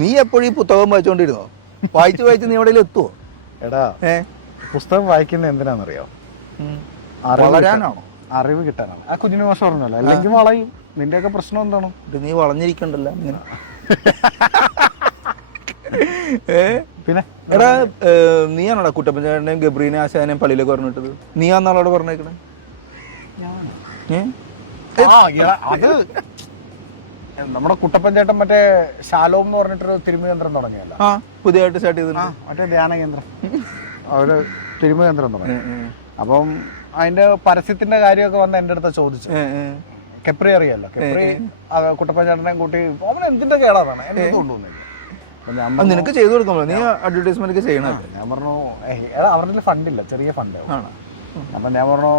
നീ എപ്പോഴും ഈ പുസ്തകം വായിച്ചോണ്ടിരുന്നോ? വായിച്ച് നീ എവിടെയെങ്കിലും എത്തുവോ? എടാ പുസ്തകം വായിക്കുന്നത് എന്തിനാണെന്നറിയോ? വളരാനാണോ? അറിവ് കിട്ടാനാണ്. ആ കുഞ്ഞിന് മോശം പറഞ്ഞല്ലോ, അല്ലെങ്കിൽ വളയും. നിന്റെയൊക്കെ പ്രശ്നം എന്താണ്? ഇത് നീ വളഞ്ഞിരിക്കണ്ടല്ലോ ഇങ്ങനെ. പിന്നെ എടാ നീയാണോടാ കുട്ടപ്പൻ ചേട്ടനെയും ഗബ്രീനെ ആശാനെയും പള്ളിയിലേക്ക് പറഞ്ഞിട്ടത്? നീയാന്നാളോ അവിടെ പറഞ്ഞേക്കണേ? അത് നമ്മുടെ കുട്ടപ്പൻ ചേട്ടൻ മറ്റേ ശാലോം എന്ന് പറഞ്ഞിട്ടൊരു തിരുമു കേന്ദ്രം തുടങ്ങിയല്ല, പുതിയതായിട്ട് സ്റ്റാർട്ട് ചെയ്ത് മറ്റേ ധ്യാന കേന്ദ്രം, അവര് തിരുമു കേന്ദ്രം തുടങ്ങി. അപ്പം അതിന്റെ പരസ്യത്തിന്റെ കാര്യമൊക്കെ വന്ന് എന്റെ അടുത്ത് ചോദിച്ചു. കെപ്രി അറിയാലോ, കെപ്രി കുട്ടപ്പൻ ചേട്ടനെ കൂട്ടി അവൻ എന്തിന്റെ കേടാണ് എന്നെ കൊണ്ടുവന്നില്ല. നിനക്ക് ചെയ്തു കൊടുക്കുമ്പോ നീ അഡ്വർടൈസ്മെന്റ് ഒക്കെ ചെയ്യണം. ഞാൻ പറഞ്ഞു അവരുടെ ഫണ്ടില്ല, ചെറിയ ഫണ്ട്. അപ്പൊ ഞാൻ പറഞ്ഞു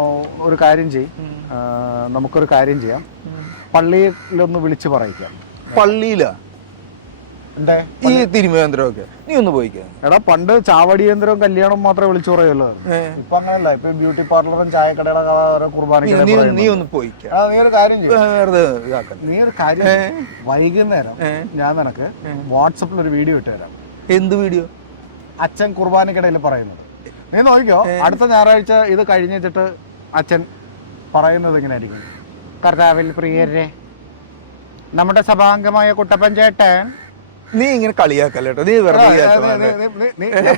ഒരു കാര്യം നമുക്കൊരു കാര്യം ചെയ്യാം, പള്ളിയിലൊന്ന് വിളിച്ചു പറയിക്കാം. പള്ളിയിലാ ഈ തിരുമേന്ദ്രമൊക്കെ നീ ഒന്ന് പോയിക്കാം. എടാ പണ്ട് ചാവടിയേന്ദ്രവും കല്യാണം മാത്രമേ വിളിച്ചു പറയുള്ളൂ. ഇപ്പൊ അങ്ങനല്ല, ഇപ്പൊ ബ്യൂട്ടി പാർലറും ചായക്കടയുടെ കുർബാന. നീ ഒന്ന് പോയിക്കാം. നീ ഒരു കാര്യം നീ ഒരു കാര്യം വൈകുന്നേരം ഞാൻ നിനക്ക് വാട്സപ്പിൽ ഒരു വീഡിയോ ഇട്ടുതരാം. എന്ത് വീഡിയോ? അച്ഛൻ കുർബാനക്കിടയിൽ പറയുന്നത് നീ നോക്കിക്കോ. അടുത്ത ഞായറാഴ്ച ഇത് കഴിഞ്ഞിട്ട് അച്ഛൻ പറയുന്നത് ഇങ്ങനെയായിരിക്കും: കർത്താവിൽ പ്രിയരെ, നമ്മുടെ സഭാംഗമായ കുട്ടപ്പൻ ചേട്ടൻ. നീ ഇങ്ങനെ കളിയാക്കല്ലേട്ടോ, നീ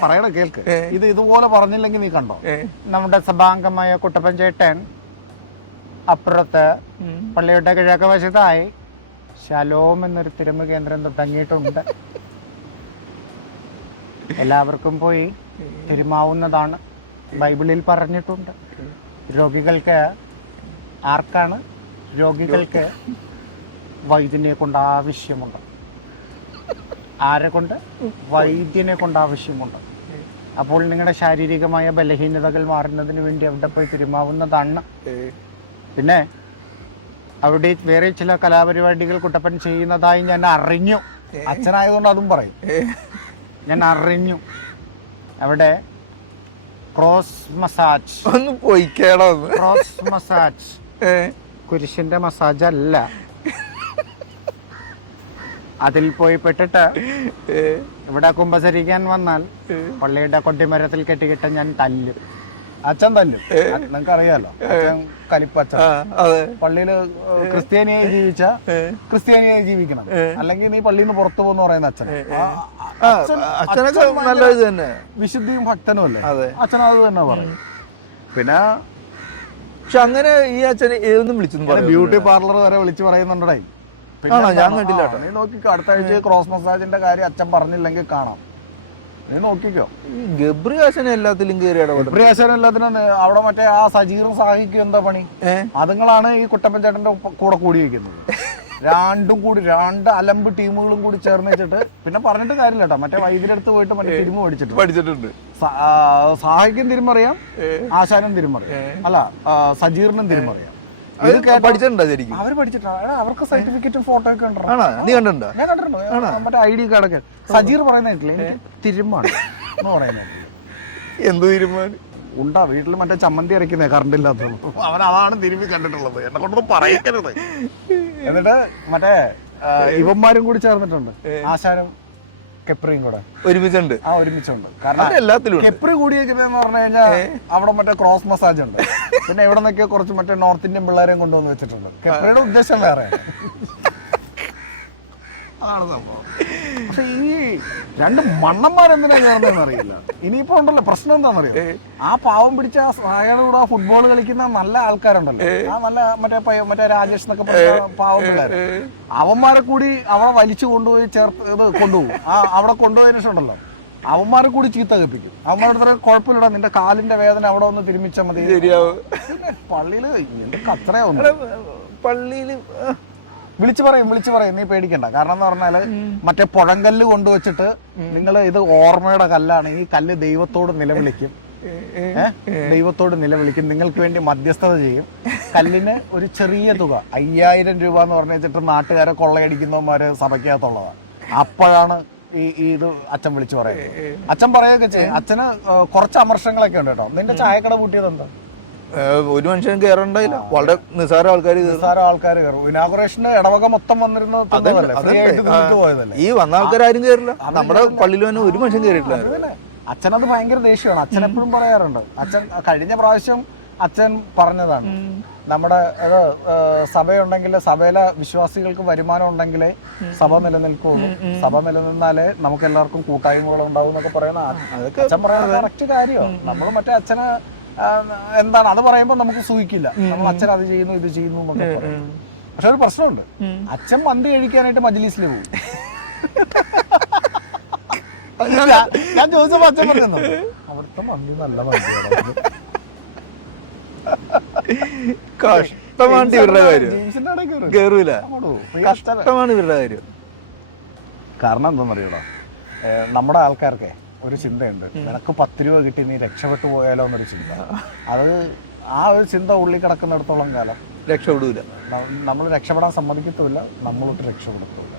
പറയണ കേൾക്ക്. ഇത് ഇതുപോലെ പറഞ്ഞില്ലെങ്കിൽ നീ കണ്ടോ? നമ്മുടെ സഭാംഗമായ കുട്ടപ്പൻ ചേട്ടൻ അപ്പുറത്ത് പള്ളിയുടെ കിഴക്ക് വശത്തായി ശലോം എന്നൊരു തിരുമു കേന്ദ്രം തുടങ്ങിയിട്ടുണ്ട്. എല്ലാവർക്കും പോയി തിരുമാവുന്നതാണ്, ബൈബിളിൽ പറഞ്ഞിട്ടുണ്ട്. രോഗികൾക്ക് ആർക്കാണ്? രോഗികൾക്ക് വൈദ്യനെ കൊണ്ട് ആവശ്യമുണ്ട്. ആരെ കൊണ്ട്? വൈദ്യനെ കൊണ്ട് ആവശ്യമുണ്ട്. അപ്പോൾ നിങ്ങളുടെ ശാരീരികമായ ബലഹീനതകൾ മാറുന്നതിന് വേണ്ടി അവിടെ പോയി തിരുമാവുന്നതാണ്. പിന്നെ അവിടെ വേറെ ചില കലാപരിപാടികൾ കുട്ടപ്പൻ ചെയ്യുന്നതായി ഞാൻ അറിഞ്ഞു. അച്ഛനായതുകൊണ്ട് അതും പറയും. ഞാൻ അറിഞ്ഞു. അവിടെ ക്രോസ് മസാജ്. ഒന്ന് പോയിക്കേടോ. ക്രോസ് മസാജ് കുരിശിന്റെ മസാജ് അല്ല. അതിൽ പോയി പെട്ടിട്ട് ഇവിടെ കുമ്പസരിക്കാൻ വന്നാൽ പള്ളിയുടെ കൊട്ടിമരത്തിൽ കെട്ടിക്കിട്ട് ഞാൻ തല്ലും. അച്ഛൻ തല്ലും, നിനക്ക് അറിയാലോ. അച്ഛൻ കലിപ്പച്ഛൻ. പള്ളിയില് ക്രിസ്ത്യാനിയായി ക്രിസ്ത്യാനിയായി ജീവിക്കണം, അല്ലെങ്കിൽ നീ പള്ളിയിൽ നിന്ന് പുറത്തു പോകുന്ന പറയുന്ന അച്ഛൻ. നല്ലത് തന്നെ, വിശുദ്ധിയും ഭക്തനും അല്ലേ അച്ഛൻ, അത് തന്നെ പറയും. പിന്നെ പക്ഷെ അങ്ങനെ ഈ അച്ഛൻ ഏതൊന്നും വിളിച്ചു ബ്യൂട്ടി പാർലർ വരെ വിളിച്ചു പറയുന്നുണ്ടായി. ഞാൻ കണ്ടില്ല. നീ നോക്കിക്കോ, അടുത്ത ആഴ്ച ക്രോസ് മസാജിന്റെ കാര്യം അച്ഛൻ പറഞ്ഞില്ലെങ്കിൽ കാണാം. നീ നോക്കിക്കോ. ഗബ്രി ആശാൻ എല്ലാത്തിലും ഗബ്രി ആശാൻ എല്ലാത്തിനും. അവിടെ മറ്റേ ആ സജീറും സാഹിക്കും എന്താ പണി? അതുങ്ങളാണ് ഈ കുട്ടപ്പൻ ചേട്ടന്റെ കൂടെ കൂടി വയ്ക്കുന്നത്. രണ്ട് അലമ്പ് ടീമുകളും കൂടി ചേർന്ന് വെച്ചിട്ട്. പിന്നെ പറഞ്ഞിട്ട് കാര്യമില്ല കേട്ടോ, മറ്റേ വൈദ്യരടുത്ത് പോയിട്ട് മറ്റേ തിരുമ പഠിച്ചിട്ടുണ്ട്. സാഹിക്കും തിരുമറിയാം, ആശാനും തിരുമറിയാം, അല്ല സജീറിനും തിരുമറിയാം. പഠിച്ചിട്ടുണ്ടോ ശരിക്കും? അവര് പഠിച്ചിട്ടുണ്ട്. അവർക്ക് സർട്ടിഫിക്കറ്റും ഫോട്ടോ ഒക്കെ ഉണ്ടോ? നീ കണ്ടിട്ടുണ്ടോ? ഞാൻ കണ്ടിട്ടുണ്ട്. മറ്റേ ഐഡി കാർഡൊക്കെ. സജീർ പറയുന്ന കേട്ടില്ലേ, എനിക്ക് തിരുമാണ് എന്ന് പറയുന്നത്. എന്ത് തിരുമാൻ ഉണ്ടാ വീട്ടിൽ മറ്റേ ചമ്മന്തി അരക്കുന്നേ കറണ്ട് ഇല്ലാത്തുള്ളൂ. അവൻ അതാണ് തിരുമ്പി കണ്ടിട്ടുള്ളത്. എന്നെ കൊണ്ടൊന്നും പറയരുത്. എന്നിട്ട് മറ്റേ ഇവന്മാരും കൂടി ചേർന്നിട്ടുണ്ട്, ആശാനും കെപ്രിയും കൂടെ ഒരുമിച്ചുണ്ട്. കാരണം എല്ലാത്തിലും കെപ്രി കൂടിയെന്ന് പറഞ്ഞു കഴിഞ്ഞാൽ അവിടെ മറ്റേ ക്രോസ് മസാജ് ഉണ്ട്. പിന്നെ ഇവിടെ നിന്നൊക്കെ കുറച്ച് മറ്റേ നോർത്ത് ഇന്ത്യൻ പിള്ളേരെയും കൊണ്ടുവന്ന് വെച്ചിട്ടുണ്ട്. കെപ്രിയുടെ ഉദ്ദേശം വേറെ. പക്ഷെ ഈ രണ്ട് മണ്ണന്മാരെന്തിനാ ചേർന്നതെന്ന് അറിയില്ല. ഇനിയിപ്പോ ഉണ്ടല്ലോ പ്രശ്നം എന്താണെന്നറിയോ, ആ പാവം പിടിച്ച അയാളുടെ കൂടെ ഫുട്ബോൾ കളിക്കുന്ന നല്ല ആൾക്കാരുണ്ടല്ലോ, ആ നല്ല മറ്റേ രാജേഷ് എന്നൊക്കെ പറഞ്ഞ പാവം പിള്ളേര്, അവന്മാരെ കൂടി അവനെ വലിച്ചു കൊണ്ടുപോയി കൊണ്ടുപോകും. അവിടെ കൊണ്ടുപോയതിനു ശേഷം ഉണ്ടല്ലോ അവന്മാരെ കൂടി ചീത്ത കേൾപ്പിക്കും. അവന്മാരുടെ കുഴപ്പമില്ലടാ, നിന്റെ കാലിന്റെ വേദന അവിടെ ഒന്ന് തിരുമിച്ചാൽ മതി. പള്ളിയില് എന്തൊക്കെ അത്രയാവുന്നു. പള്ളിയില് വിളിച്ചു പറയും, നീ പേടിക്കണ്ട. കാരണം എന്ന് പറഞ്ഞാല് മറ്റേ പുഴങ്കല്ല് കൊണ്ടുവച്ചിട്ട് നിങ്ങൾ ഇത് ഓർമ്മയുടെ കല്ലാണ്, ഈ കല്ല് ദൈവത്തോട് നിലവിളിക്കും, നിങ്ങൾക്ക് വേണ്ടി മധ്യസ്ഥത ചെയ്യും. കല്ലിന് ഒരു ചെറിയ തുക 5000 രൂപ എന്ന് പറഞ്ഞു വെച്ചിട്ട് നാട്ടുകാരെ കൊള്ളയടിക്കുന്നവന്മാര് സഭയ്ക്കകത്തുള്ളതാണ്. അപ്പോഴാണ് ഇത് അച്ഛൻ വിളിച്ചു പറയുന്നത്. അച്ഛൻ പറയുകയൊക്കെ ചെയ്യും. അച്ഛന് കുറച്ച് അമർഷങ്ങളൊക്കെ ഉണ്ട് കേട്ടോ. നിന്റെ ചായക്കട പൂട്ടിയത് എന്താ? ഒരു മനുഷ്യൻ കയറണ്ടായില്ല, വളരെ നിസ്സാര ആൾക്കാർ ആൾക്കാർ കയറും. ഇനാഗുറേഷന്റെ ഇടവക മൊത്തം വന്നിരുന്നത് പോയതല്ലേ. ഈ വന്ന ആൾക്കാരും കയറില്ല. നമ്മുടെ പള്ളിയിൽ തന്നെ ഒരു മനുഷ്യൻ കയറിയിട്ടില്ല. അച്ഛനത് ഭയങ്കര ദേഷ്യമാണ്. അച്ഛൻ എപ്പോഴും പറയാറുണ്ട്. അച്ഛൻ കഴിഞ്ഞ പ്രാവശ്യം അച്ഛൻ പറഞ്ഞതാണ്, നമ്മുടെ സഭയുണ്ടെങ്കിൽ സഭയിലെ വിശ്വാസികൾക്ക് വരുമാനം ഉണ്ടെങ്കിലേ സഭ നിലനിൽക്കുള്ളൂ, സഭ നിലനിന്നാലേ നമുക്ക് എല്ലാവർക്കും കൂട്ടായ്മകൾ ഉണ്ടാവും എന്നൊക്കെ പറയുന്ന അച്ഛൻ പറയുന്നത് കറക്റ്റ് കാര്യമാണ്. നമ്മൾ മറ്റേ അച്ഛനെ എന്താണ് അത് പറയുമ്പോൾ നമുക്ക് സൂഹിക്കില്ല, നമ്മൾ അച്ഛൻ അത് ചെയ്യുന്നു ഇത് ചെയ്യുന്നു എന്നൊക്കെ പറയും. പക്ഷെ ഒരു പ്രശ്നമുണ്ട്, അച്ഛൻ മന്തി കഴിക്കാനായിട്ട് മജ്ലിസിൽ പോകും. ഞാൻ ചോദിച്ചപ്പോ അച്ഛൻ പറഞ്ഞു അവിടുത്തെ മന്തി നല്ല മന്തിയാണ്. കഷ്ടമാണ് ഇവരുടെ കാര്യം, കേറൂല. കഷ്ടമാണ് ഇവരുടെ കാര്യം. കാരണം എന്താണെന്നറിയണോ, നമ്മുടെ ആൾക്കാർക്ക് ഒരു ചിന്തയുണ്ട്, നിനക്ക് 10 രൂപ കിട്ടി നീ രക്ഷപ്പെട്ടു പോയാലോ എന്നൊരു ചിന്ത. അത് ആ ഒരു ചിന്ത ഉള്ളിൽ കിടക്കുന്നിടത്തോളം കാലം രക്ഷപ്പെടൂല. നമ്മൾ രക്ഷപ്പെടാൻ സമ്മതിക്കത്തുമില്ല, നമ്മളോട്ട് രക്ഷപ്പെടത്തുമില്ല.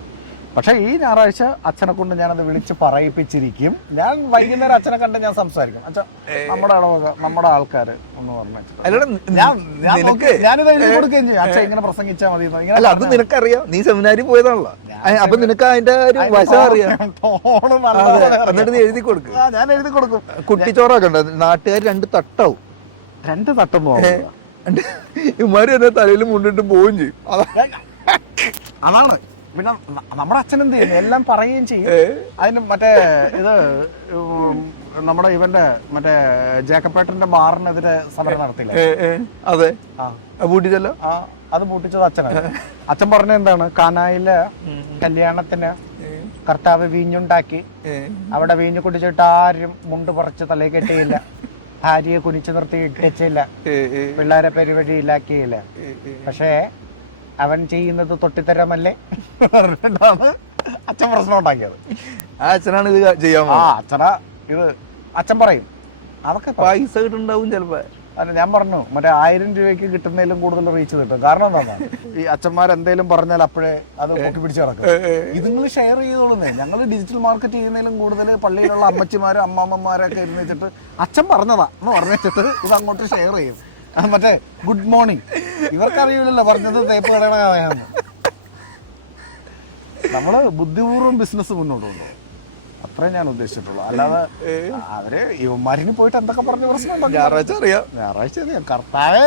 പക്ഷെ ഈ ഞായറാഴ്ച അച്ഛനെ കൊണ്ട് ഞാനത് വിളിച്ച് പറയിപ്പിച്ചിരിക്കും. ഞാൻ വൈകുന്നേരം അച്ഛനെ കണ്ട് ഞാൻ സംസാരിക്കും. അച്ഛൻ നമ്മുടെ ഇടവക നമ്മുടെ ആൾക്കാര് എന്ന് പറഞ്ഞു ഞാനിത് എഴുതി കൊടുക്കുകയും ചെയ്യും. അച്ഛൻ ഇങ്ങനെ പ്രസംഗിച്ചാൽ മതി. അല്ല, അത് നിനക്കറിയാം, നീ സെമിനാരിൽ പോയതാണല്ലോ, അപ്പൊ നിനക്ക് അതിന്റെ ഒരു വശം അറിയാം. എന്നിട്ട് നീ എഴുതി കൊടുക്കും. ഞാൻ എഴുതി കൊടുക്കും. കുട്ടിച്ചോറൊക്കെ ഉണ്ട്, നാട്ടുകാർ 2 തട്ടാവും. 2 തട്ടം ഇമാര് തന്നെ തലയിൽ മുണ്ടിട്ട് പോവുകയും ചെയ്യും. അതാണ്. പിന്നെ നമ്മുടെ അച്ഛൻ എന്ത് ചെയ്യുന്നു, എല്ലാം പറയുകയും ചെയ്യും. അതിന് മറ്റേ ഇത് നമ്മുടെ ഇവന്റെ മറ്റേ ജേക്കപ്പേട്ടന്റെ ബാറിനെതിരെ സമരം നടത്തില്ല. അതെ, പൂട്ടിച്ചല്ലോ. അത് പൂട്ടിച്ചത് അച്ഛനാണ്. അച്ഛൻ പറഞ്ഞ എന്താണ്, കാനായിലെ കല്യാണത്തിന് കർത്താവ് വീഞ്ഞുണ്ടാക്കി, അവിടെ വീഞ്ഞു കുടിച്ചിട്ട് ആരും മുണ്ട് പറിച്ച് തലയിൽ കെട്ടിയില്ല, ഭാര്യയെ കുനിച്ചു നിർത്തി ഇട്ടിച്ചില്ല, പിള്ളേരെ പരിവഴിയിലാക്കിയില്ല. പക്ഷേ അവൻ ചെയ്യുന്നത് തൊട്ടിത്തരമല്ലേ അച്ഛൻ പ്രശ്നം ഉണ്ടാക്കിയത്. ആ അച്ഛനാണ് ഇത് ചെയ്യാൻ. അച്ഛനാ ഇത് അച്ഛൻ പറയും. അതൊക്കെ പൈസ കിട്ടുണ്ടാവും ചിലപ്പോ. അല്ല, ഞാൻ പറഞ്ഞു മറ്റേ 1000 രൂപയ്ക്ക് കിട്ടുന്നതിലും കൂടുതൽ റീച്ച് കിട്ടും. കാരണം എന്താണ്, ഈ അച്ഛന്മാരെന്തേലും പറഞ്ഞാൽ അപ്പോഴേ അത് പൊക്കി പിടിച്ച് കിടക്കും. ഇത് നിങ്ങൾ ഷെയർ ചെയ്തോളുന്നേ. ഞങ്ങൾ ഡിജിറ്റൽ മാർക്കറ്റ് ചെയ്യുന്നതിലും കൂടുതൽ പള്ളിയിലുള്ള അമ്മച്ചിമാരും അമ്മാമ്മമാരൊക്കെ ഇരുന്നിട്ട് അച്ഛൻ പറഞ്ഞതാ എന്ന് പറഞ്ഞിട്ട് ഇത് അങ്ങോട്ട് ഷെയർ ചെയ്യും. മറ്റേ ഗുഡ് മോർണിംഗ്, ഇവർക്കറിയില്ലല്ലോ പറഞ്ഞത് തേപ്പ് കടയുടെ കഥയാണെന്ന്. നമ്മള് ബുദ്ധിപൂർവ്വം ബിസിനസ് മുന്നോട്ട് കൊണ്ടുപോകും, അത്രേ ഞാൻ ഉദ്ദേശിച്ചിട്ടുള്ളൂ. അല്ലാതെ അവര് യുവമാരിന് പോയിട്ട് എന്തൊക്കെ പറഞ്ഞ പ്രശ്നം ഞായറാഴ്ച അറിയാം. ഞായറാഴ്ച അറിയാം. കർത്താവേ